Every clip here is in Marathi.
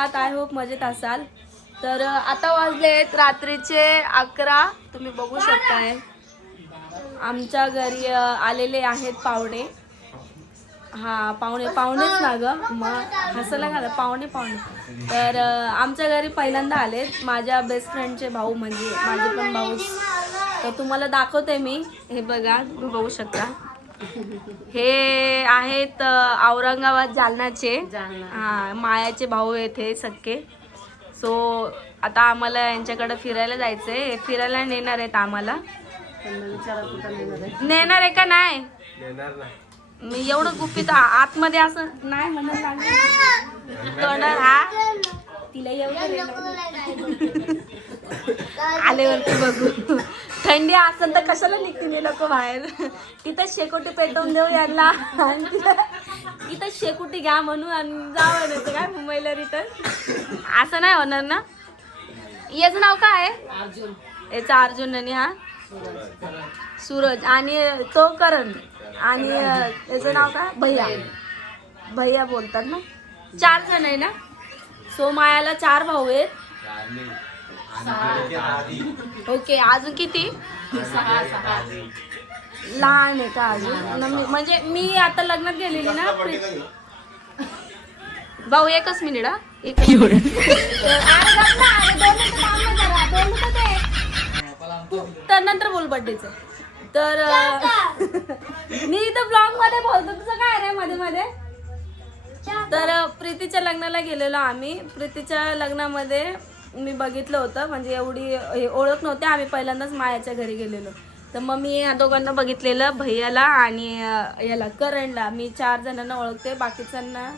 आहात? आय होप मजेत असाल. तर आता वाजलेत रात्रीचे 11. तुम्ही बघू शकताय आमच्या घरी आलेले आहेत पाहुणे. हा पाहुणेच ना ग, मग हसायला घाला, पाहुणे. तर आमच्या घरी पहिल्यांदा आलेत माझ्या बेस्ट फ्रेंडचे भाऊ, म्हणजे माझे पण भाऊ. तर तुम्हाला दाखवते मी. हे बघा, तुम्ही बघू शकता. हे आहेत औरंगाबाद जालनाचे. हा, मायाचे भाऊ आहेत हे सक्के. सो आता आम्हाला यांच्याकडे फिरायला जायचंय. फिरायला नेणार आहेत आम्हाला. नेणार आहे का नाही? मी एवढं गुपित आतमध्ये असं नाही म्हणत लागणार. हा तिला आल्यावरती बघू. थंडी असेल तर कशाला निघते मी लोक बाहेर. तिथं शेकोटी पेटवून देऊ यांना, तिथं शेकोटी घ्या म्हणून आणि जावं नाही तर काय मुंबईला रिटर्न. असं नाही होणार ना. याचं नाव काय आहे? अर्जुन. याचा अर्जुन आणि हा सूरज आणि तो करण. आणि याचं नाव काय? भैया बोलतात ना. 4 जण आहे ना. सो मायाला 4 भाऊ आहेत. ओके, अजून किती? 6 लहान आहे का अजून? म्हणजे मी आता लग्नात गेलेली ना. भाऊ एकच मिनिट. तर नंतर बोल बर्थडेच. तर मी इथं ब्लॉग मध्ये बोलतो, तुझं काय रे मध्ये मध्ये. तर प्रीतीच्या लग्नाला गेलेलो आम्ही. प्रीतीच्या लग्नामध्ये मी बघितलं होतं, म्हणजे एवढी ओळख नव्हती. आम्ही पहिल्यांदाच मायाच्या घरी गेलेलो. तर मग मी या दोघांना बघितलेलं, भैयाला आणि याला करणला. मी 4 जणांना ओळखते, बाकीच्यांना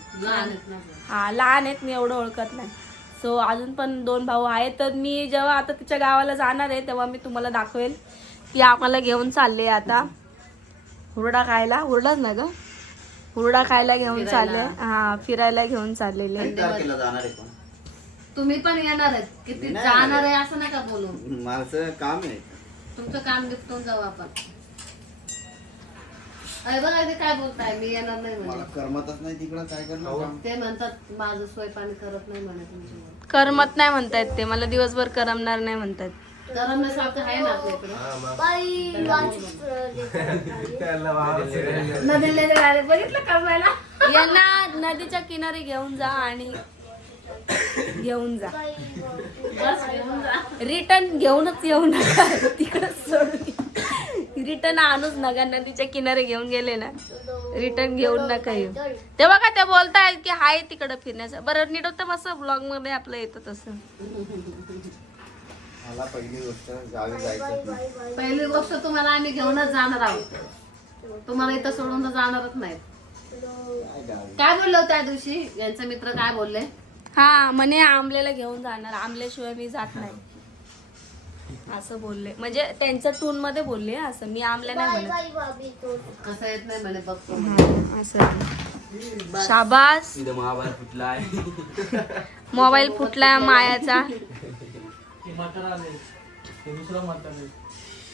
हा लहान आहेत, मी एवढं ओळखत नाही. सो अजून पण 2 भाऊ आहेत. तर मी जेव्हा आता तिच्या गावाला जाणार आहे तेव्हा मी तुम्हाला दाखवेल. ती आम्हाला घेऊन चालले आता हुरडा खायला. हुरडाच ना ग, हुरडा खायला घेऊन चालले. हा, फिरायला घेऊन चाललेले. तुम्ही पण येणार आहेत? किती जाणार आहे असं नका बोलू. माझं काम आहे. तुमचं काम निपटून जाऊ आपण. अरे बघा ते काय बोलताय, मी येणार नाही मला म्हणे. करमतच नाही तिकडं, काय करणार. ते म्हणतात माझं स्वयंपाणी करत नाही म्हणे तुमच्यावर. करमत नाही म्हणतायत ते, मला दिवसभर करमणार नाही म्हणतात. करमण्यासारखं आहे ना आपल्या इकडे. बघितलं करमायला. यांना नदीच्या किनारी घेऊन जा आणि घेऊन जा. रिटर्न घेऊनच येऊ नका, तिकडच सोडून रिटर्न आणूच नका. नदीच्या किनारी घेऊन गेले ना, रिटर्न घेऊन नका येऊ. ते बघा ते बोलतायत की हाय तिकडं फिरण्याचं. बरं नीट होतं मस्त ब्लॉग मध्ये आपलं येतं तसं. मला पहिली गोष्ट गावी जायचं. पहिली गोष्ट तुम्हाला आम्ही घेऊनच जाणार आहोत. तुम्हाला इथं सोडून तर जाणारच नाही. काय बोललो त्या दिवशी यांचे मित्र, काय बोलले? हा म्हणे आमल्याला घेऊन जाणार, आमल्याशिवाय मी जात नाही असं बोलले. म्हणजे त्यांच्या टून मध्ये बोलले असं. मी आमल्या नाही म्हणत. कसं येत नाही म्हणे बघतो असं. शाबास. मोबाईल फुटला मायाचा.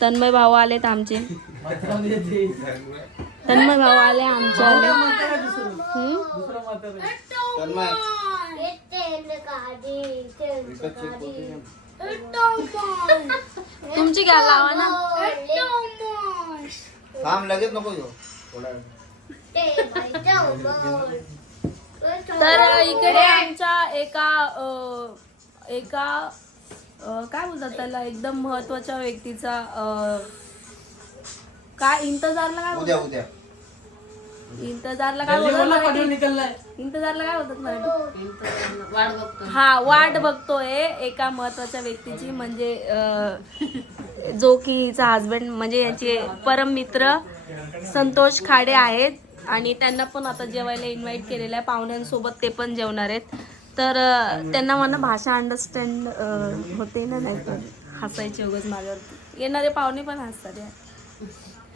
तन्मय भाऊ आलेत आमचे. तन्मय भाऊ आले आमचे. तुमची घ्या लावा ना. काम लगेच नको घेऊ. तर इकडे आमच्या एका काय बोलतात त्याला, एकदम महत्वाच्या व्यक्तीचा काय इंतजारला काय उद्या बोलतात? उद्या इंतजारला काय बोलतात? इंतजारला काय बोलतात मराठी? वाट बघतो. हा, वाट बघतोय एका महत्वाच्या व्यक्तीची. म्हणजे जो की हिचा हजबंड, म्हणजे यांचे परम मित्र संतोष खाडे आहेत. आणि त्यांना पण आता जेवायला इन्व्हाइट केलेलं आहे. पाहुण्यांसोबत ते पण जेवणार आहेत. तर त्यांना मला भाषा अंडरस्टँड होते ना, नाही तर हसायचे उगाच माझ्यावरती. येणारे पाहुणे पण हसतात यार.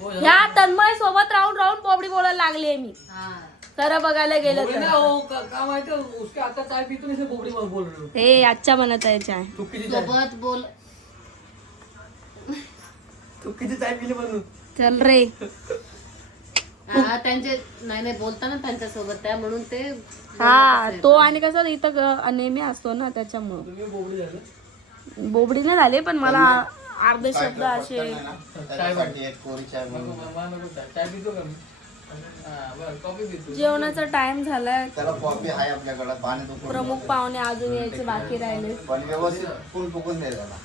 ह्या तन्मय सोबत राहून राहून पोबडी बोलायला लागली मी. खरं बघायला गेलं तर हे आजच्या म्हणत आहे चाय सोबत बोल. चल रे. हा, त्यांचे नाही बोलताना त्यांच्यासोबत त्या म्हणून ते हा तो आणि कसं इथं नेहमी असतो ना त्याच्यामुळं बोबडी नाही झाले पण मला अर्धे शब्द असे त्याच्यासाठी एक कोरी चाय बनवून. जेवणाचा टाइम झालाय. त्याला कॉफी आहे आपल्याकडे, पाणी तो प्रमुख पाहुणे अजून यायचे बाकी राहिले. पण व्यवस्थित फुल फुकून दे त्याला.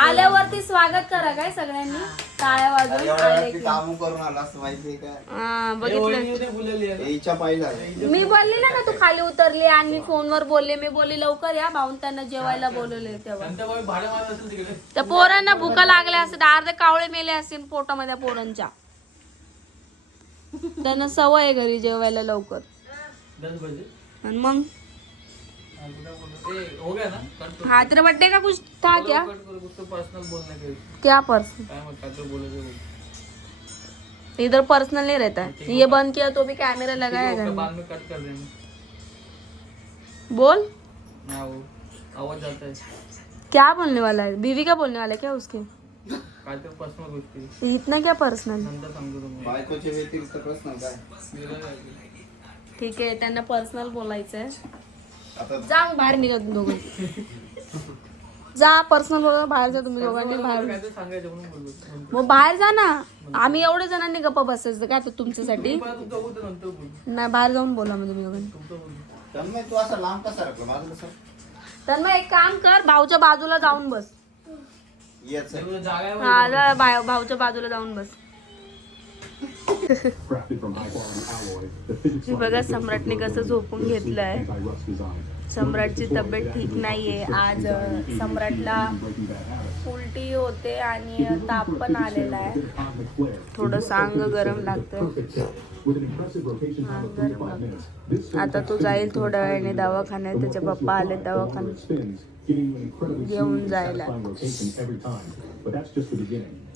आल्यावरती स्वागत करा काय सगळ्यांनी, टाळ्या वाजवून आले की. काम करून आला असं माहितीये का? हा, बघितलं इच्छा पाहिजे. मी बोलली ना तू खाली उतरली आणि मी फोनवर बोलले. मी बोलली लवकर या, भाऊन त्यांना जेवायला बोलवले. तेव्हा त्या पोरांना भुका लागल्या असतील, अर्धे कावळे मेले असतील पोटामध्ये पोरांच्या. त्यांना सवय आहे घरी जेवायला लवकर. आणि मग हाँ तेरा बर्थडे का कुछ था क्या? क्या पर्सनल? इधर पर्सनल नहीं रहता है. ये बंद किया तो भी कैमरा लगाया घर में. बोल आवाज आता है. क्या बोलने वाला है? बीवी का बोलने वाला है क्या उसके? काय तर पर्सनल गोष्टी इतना क्या पर्सनल? नंतर सांगतो तुम्हाला. बायकोचे व्यतिरिक्त प्रश्न काय? ठीक आहे, त्यांना पर्सनल बोलायचंय. आता जा बाहेर निघा तुम्ही दोघं. जा पर्सनल बोला, बाहेर जा तुम्ही दोघांनी बाहेर. काय तर सांगायचं म्हणून बोललो. मग बाहेर जा ना. आम्ही एवढे जणांनी गप्पा बसायचं काय तुमच्यासाठी? तुमचं बोलतो नंतर बोलू. नाही, बाहेर जाऊन बोला मग तुम्ही दोघांनी. तुमचं बोलू. तन्मय तू असं लांब कसा राखलं माझं कसं? तर मग एक काम कर, भाऊच्या बाजूला जाऊन बस. येच आहे. तुला जागा आहे हा जा, भाऊच्या बाजूला जाऊन बस. हे बघा सम्राटने कसं झोपून घेतलंय. सम्राटची तब्येत ठीक नाहीये. आज सम्राटला उलटी होते आणि ताप पण आलेला आहे. थोडं अंग गरम लागतंय. आता तो जाईल थोड्या वेळाने दवाखान्यात. त्याचे पप्पा आले दवाखान्यात घेऊन जायला.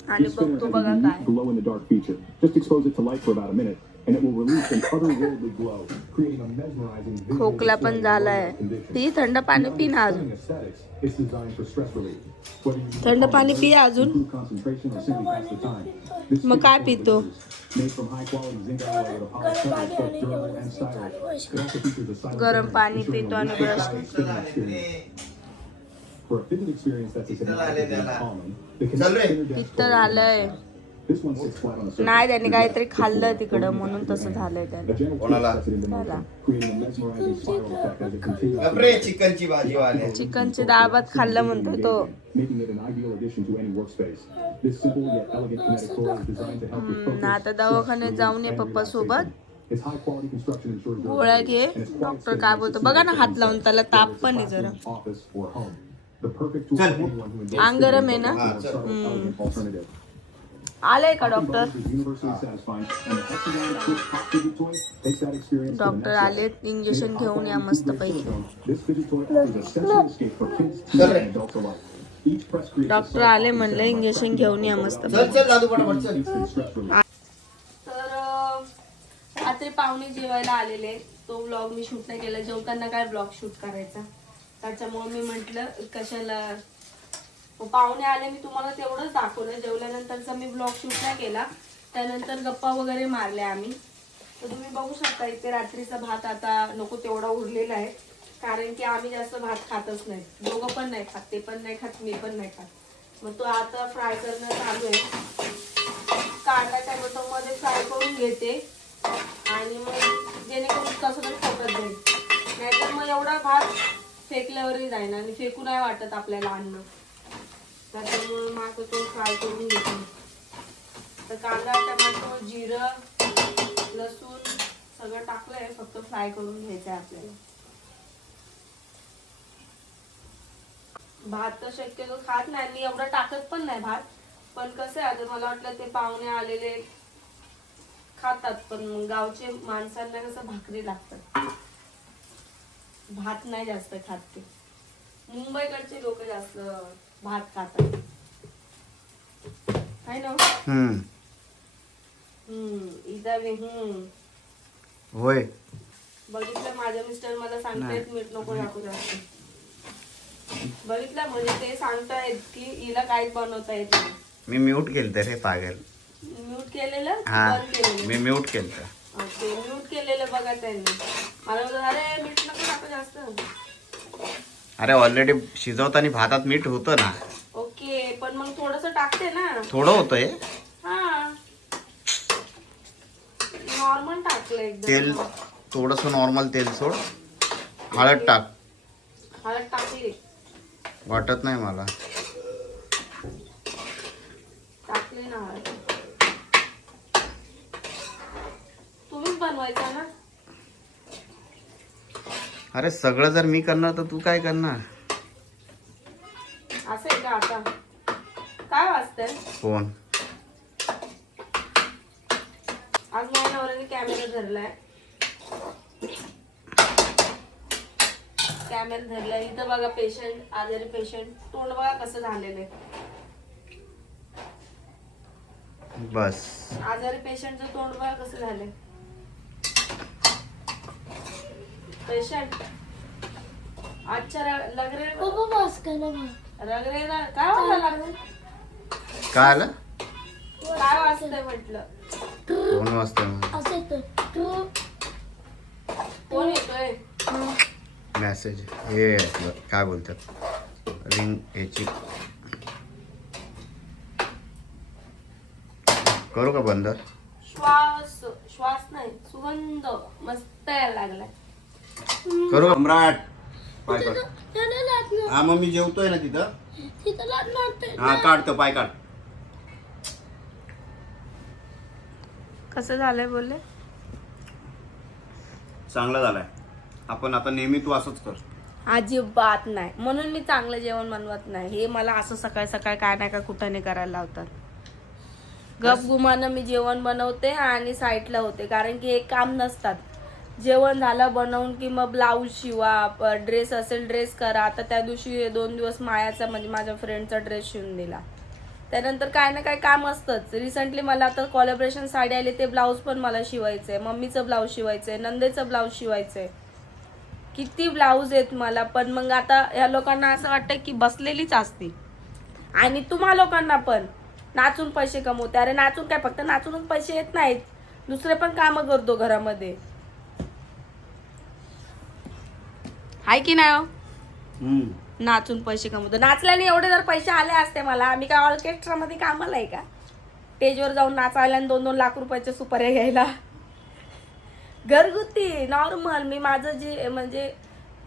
आणि बघतो बघा काय. glow in the dark feature. Just expose it to light for about a minute and it will release an otherworldly glow, creating a mesmerizing visual खोकला पण झालाय. ती थंड पाणी पी ना अजून. aesthetics. It's designed for stress relief. Whether you थंड पाणी पी अजून. improve concentration or simply pass the time. This मग काय पितो? made from high quality zinc alloy with a polymer both durable and stylish. It also features a silent गरम पाणी ensuring पितो a आणि brush spinning experience. For a fitted experience that's as hypnotic and calming, the चल रे. Connect Inner पित्त झालंय. This one sits flat on the surface. नाही, त्याने काहीतरी खाल्लं तिकडं म्हणून तसं झालंय The त्याला. general कोणाला? sets it into motion, creating a mesmerizing spiral effect as it continues to बापरे, चिकनची भाजी वाले. चिकनची डाळ भात खाल्लं म्हणतोय तो. making it an ideal addition to any workspace. This simple yet elegant kinetic toy is designed to help with focus. ना आता दवाखान्यात जाऊन ये पप्पा सोबत. Its high quality construction ensures गोळ्या घे. and its quiet doctor state काय makes बोलतो it बघा ना, suitable हात लावून त्याला for ताप पण आहे जरा. classroom, office, or home. The perfect tool चल. for anyone who enjoys अंग गरम आहे ना? fitting a subtle, elegant alternative. आलंय का Optic doctor? Bubbles is universally satisfying, and the Hexagon Quick Pop Fidget Toy takes that experience to the doctor next आले, level. इंजेक्शन घेऊन या मस्त पैकी. This fidget toy offers a sensory escape for kids, teens, and adults alike. Each press creates a doctor soft आले popping म्हणले sound like इंजेक्शन bubblegum घेऊन या bubble मस्त gum. चल चल दादू पटापट चल. Instant stress relief. तर रात्री पाहुणे जेवायला आलेले. तो व्लॉग मी शूट नाही केला. जेवताना काय ब्लॉग शूट करायचा, त्याच्यामुळे मी म्हटलं कशाला. पाहुणे आले, मी तुम्हाला तेवढंच दाखवलं. जेवल्यानंतरचा मी ब्लॉग शूट नाही केला. त्यानंतर गप्पा वगैरे मारल्या आम्ही. तर तुम्ही बघू शकता इथे रात्रीचा भात आता नको तेवढा उरलेला आहे. कारण की आम्ही जास्त भात खातच नाही. दोघं पण नाही खात, ते पण नाही खात, मी पण नाही खात. मग तो आता फ्राय करणं चालू आहे. कांदा टोमॅटो मध्ये फ्राय करून घेते आणि मग जेणेकरून कसं तरी फुकत जाईल. नाहीतर मग एवढा भात फेकल्यावरही जाईना आणि फेकू नाही वाटत आपल्याला अन्न. त्याच्यामुळे मग आता तो फ्राय करून घेते. तर कांदा टोमॅटो जिरं लसूण सगळं टाकलंय, फक्त फ्राय करून घ्यायचं आहे आपल्याला. भात तर शक्यतो खात नाही, मी एवढं टाकत पण नाही भात. पण कसं आहे, आता मला वाटलं ते पाहुणे आलेले खातात, पण मग गावचे माणसांना कसं भाकरी लागतात, भात नाही जास्त खात ते. मुंबईकडचे लोक जास्त भात खातात, आहे ना? इथं होय. बघितलं माझे मिस्टर मला सांगतायत मीठ नको टाकू जास्त. बघितलं म्हणजे ते सांगतायत की हिला काहीच बनवता येत नाही. मी म्यूट केलं रे पागल. म्यूट केलेलं की हा बंद केलेलं? मी म्यूट केलं. ओके म्यूट केलेलं बघा त्यांनी. मला बोलत अरे मीठ नको टाकू जास्त. अरे ऑलरेडी शिजवताना भातात मीठ होतं ना. ओके पण मग थोडस टाकते ना. थोडं होतं हे. हा नॉर्मल टाकलं एकदम. तेल थोडस नॉर्मल तेल सोड. हळद टाक. हळद टाकली. वाटत नाही मला. टाकली ना हळद. तुम्हीच बनवायचा ना. अरे सगळं जर मी करणार तर तू काय करणार. असं आहे का आता. काय वाजतंय. फोन. आज माझ्या नवऱ्याने कॅमेरा धरलाय. कॅमेरा धरलाय. इथं बघा पेशंट आजारी पेशंट तोंड बघा कसं झालेलं आहे. बस. आजारी पेशंटचं तोंड बघा कसं झालंय. पेशंट अच्छा लग रे रगरे ना काय वाजलं. काय आलं. काय वाजतंय म्हटलं. फोन वाजतोय. कोण येतोय. मेसेज हे आपलं काय बोलतात रिंग याची. करू का बंद. श्वास श्वास नाही सुगंध मस्त यायला लागलाय. करू का? सम्राट पाय काढ. हा मग मी जेवतोय ना तिथं. हा काढतो पाय काढ. कसं झालंय बोलले. चांगला झालाय. आपण आता नेहमी तू असंच कर. अजिबात नाही. म्हणून मी चांगलं जेवण बनवत नाही. हे मला असं सकाळ सकाळ काय नाही का कुठं नाही करायला लावतात. गप गुमानं मी जेवण बनवते आणि साईडला होते. कारण की एक काम नसतात. जेवण झालं बनवून की मग ब्लाऊज शिवा, ड्रेस असेल ड्रेस करा. आता त्या दिवशी 2 दिवस मायाचा म्हणजे माझ्या फ्रेंडचा ड्रेस शिवून दिला. त्यानंतर काय ना काय काम असतंच. रिसेंटली मला आता कोलॅबरेशन साडी आली ते ब्लाऊज पण मला शिवायचंय. मम्मीचं ब्लाऊज शिवायचंय. नंदेचं ब्लाऊज शिवायचंय. किती ब्लाऊज आहेत मला. पण मग आता ह्या लोकांना असं वाटतं की बसलेलीच असते. आणि तुम्हा लोकांना पण नाचून पैसे कमवते. अरे नाचून काय फक्त नाचूनच पैसे येत नाहीत. दुसरे पण कामं करतो घरामध्ये. हाय की नाही हो. नाचून पैसे कमवतो. नाचल्याने एवढे जर पैसे आले असते मला. मी काय ऑर्केस्ट्रामध्ये कामाला आहे का. स्टेजवर जाऊन नाचायला आणि 2-2 लाख रुपयाच्या सुपाऱ्या घ्यायला. घरगुती नॉर्मल. मी माझं जे म्हणजे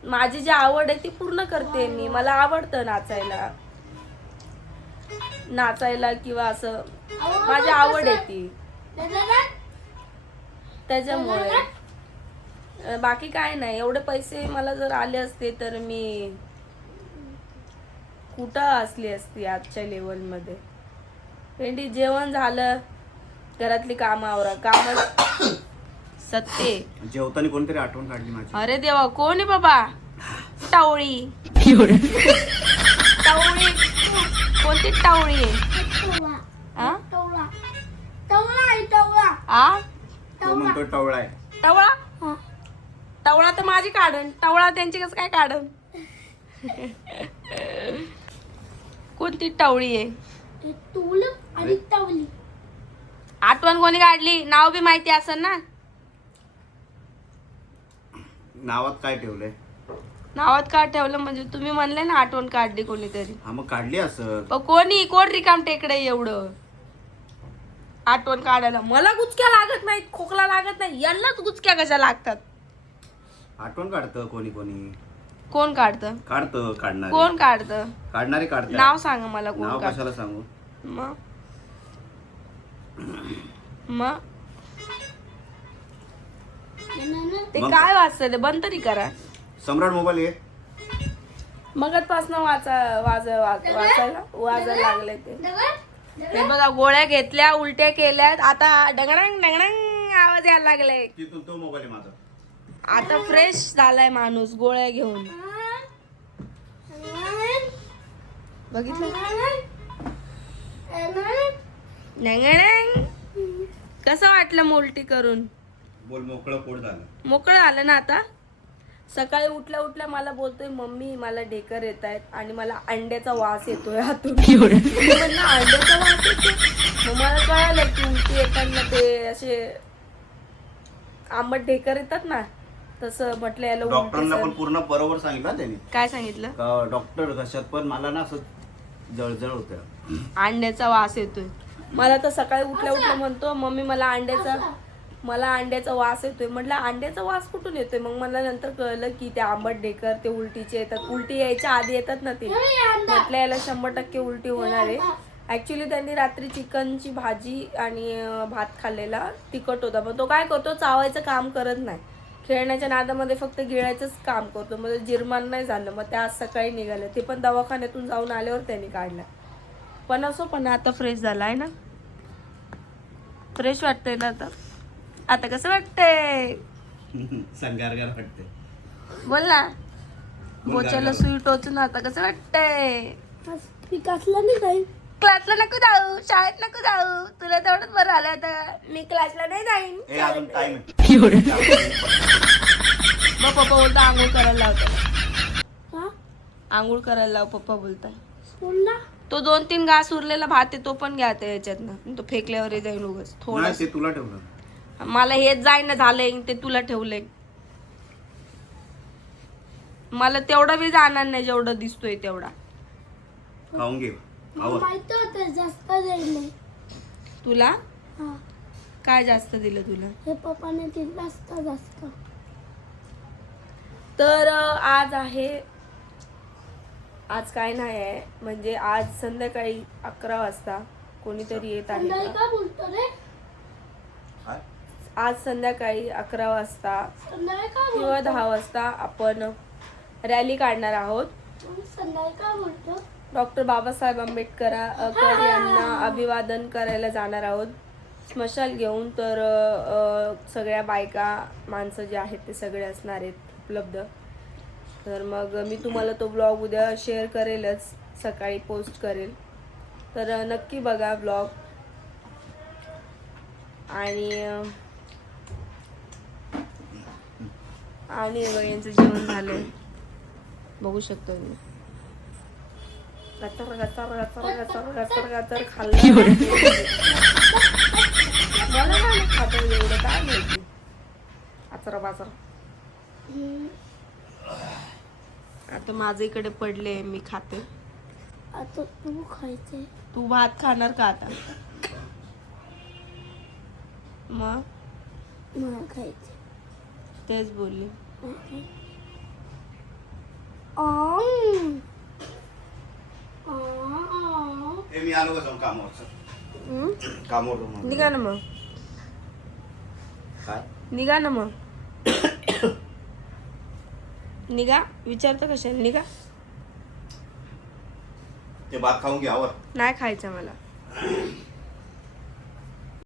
माझी जी आवड आहे ती पूर्ण करते मी. मला आवडतं नाचायला किंवा असं माझी आवड आहे ती. त्याच्यामुळे बाकी काय नाही. एवढे पैसे मला जर आले असते तर मी कुठं असली असती आजच्या लेवलमध्ये. भेंडी जेवण झालं. घरातली कामं आवरा. काम सत्य. जेवताना कोणतरी आठवण काढली माझी. अरे देवा कोण आहे बाबा. टावळी. टावळी कोणती टावळी आहे. तो म्हणतो टवळा आहे. टवळा. टवळा तर माझी काढण. टवळा त्यांची कसं काय काढण. कोणती टावळी आहे. आठवण कोणी काढली. नाव बी माहिती असेल ना. नावात काय ठेवलंय. नावात का ठेवलं म्हणजे तुम्ही म्हणले ना आठवण काढली कोणीतरी. हा मग काढली असं. कोण रिकाम टेकडे एवढं आठवण काढायला. मला गुचक्या लागत नाहीत. खोकला लागत नाही. यांनाच गुचक्या कशा लागतात. आठवण काढतं कोणी कोणी. कोण काढतं. काढणारे. कोण काढतं. काढणारे काढतात. नाव सांगा मला कोण नाव काढतं. कशाला सांगू. मग ते काय वाचतं ते बंद तरी करा. सम्राट मोबाईल घे. मगतपासून वाजायला लागले ते. हे बघा गोळ्या घेतल्या उलट्या केल्यात. आता डंगडंग डंगडंग आवाज यायला लागले. तिथून तो मोबाईल माझा. आता फ्रेश झालाय माणूस गोळ्या घेऊन. बघितलं. कसं वाटलं मोलटी करून. बोल. मोकळं पोट झालं. मोकळं आलं ना आता. सकाळी उठल्या मला बोलतोय मम्मी मला ढेकर येत आहेत आणि मला अंड्याचा वास येतोय हातून. अंड्याचा वास येतोय. मग मला कळालं की उलटी येताना ते असे आंबट ढेकर येतात ना, तसं म्हटलं याला डॉक्टरांना पण उलटी. पूर्ण बरोबर सांगितलं ना त्यांनी. काय सांगितलं? का डॉक्टर कशात पण मला ना असं जळजळ होतं. अंड्याचा वास येतोय. मला तर सकाळी उठल्या उठल्या म्हणतो मम्मी मला अंड्याचा वास येतोय. म्हटलं अंड्याचा वास कुठून येतोय? मग मला नंतर कळलं की ते आंबट ढेकर ते उलटीचे येतात. उलटी यायच्या आधी येतात ना ते. म्हटलं याला 100% उलटी होणार आहे. ऍक्च्युली त्यांनी रात्री चिकनची भाजी आणि भात खाल्लेला, तिखट होता. पण तो काय करतो, चावायचं काम करत नाही. खेळण्याच्या नादामध्ये फक्त गिळायचंच काम करतो. मग जिरमान नाही झालं. मग ते आज सकाळी निघालं. ते पण दवाखान्यातून जाऊन आल्यावर त्यांनी काढलं. पण असो, पण आता फ्रेश झाला आहे ना, फ्रेश वाटतंय ना आता. आता कसं वाटतंय? संगारगार वाटते. बोल ना. बोचाला सुई टोचून आता कसं वाटतंय? विकासला नाही काही. क्लासला नको जाऊ, शाळेत नको जाऊ, तुला तेवढंच बरं आलं. आता मी क्लासला नाही जाईन. ए, अजून टाइम आहे. मग पप्पा बोलता आंघोळ करायला लावतात. हा आंघोळ करायला लाव पप्पा बोलताय. सोडला. तो 2-3 घास उरलेला भात आहे तो पण घ्या त्या याच्यातनं. तो फेकल्यावर जाईन उगाच थोडं. नाही, ते तुला ठेवलं. मला हेच जाईना झालंय, ते तुला ठेवलंय. मला तेवढं बी जाणार नाही जेवढं दिसतोय तेवढा. खाऊन घे. आवर. माहिती होतं जास्त जाईल नाही. तुला हा काय जास्त दिलं तुला? हे पप्पाने ते जास्त जास्त. तर आज काय नाही आहे, म्हणजे आज संध्याकाळी 11 वाजता कोणीतरी येत आहे संध्याकाळी का? काय बोलतो रे? काय? आज संध्याकाळी 11 वाजता संध्याकाळी काय किंवा 10 वाजता आपण रॅली काढणार आहोत. बोलतो? संध्याकाळी काय बोलतो? डॉक्टर बाबासाहेब आंबेडकर यांना अभिवादन करायला जाणार आहोत स्मशाल घेऊन. तर सगळ्या बायका माणसं जे आहेत ते सगळे असणार आहेत उपलब्ध. तर मग मी तुम्हाला तो ब्लॉग उद्या शेअर करेलच, सकाळी पोस्ट करेल. तर नक्की बघा ब्लॉग. आणि यांचं जेवण झालंय बघू शकतो मी. गचर खाल्लं. मला काय खात एवढं काय माहिती. आचरा बाचरा. आता माझ्या इकडे पडले, मी खाते. आता तू खायचे. तू भात खाणार का आता? मग मला खायचे. तेच बोलली. ए, मी आलो का जाऊन कामावर. कामावर जाऊन. निघा ना मग. काय? निघा ना मग. निघा. विचारतो कशाला? निघा. ते भात खाऊन घे. आवर. नाही खायचं मला.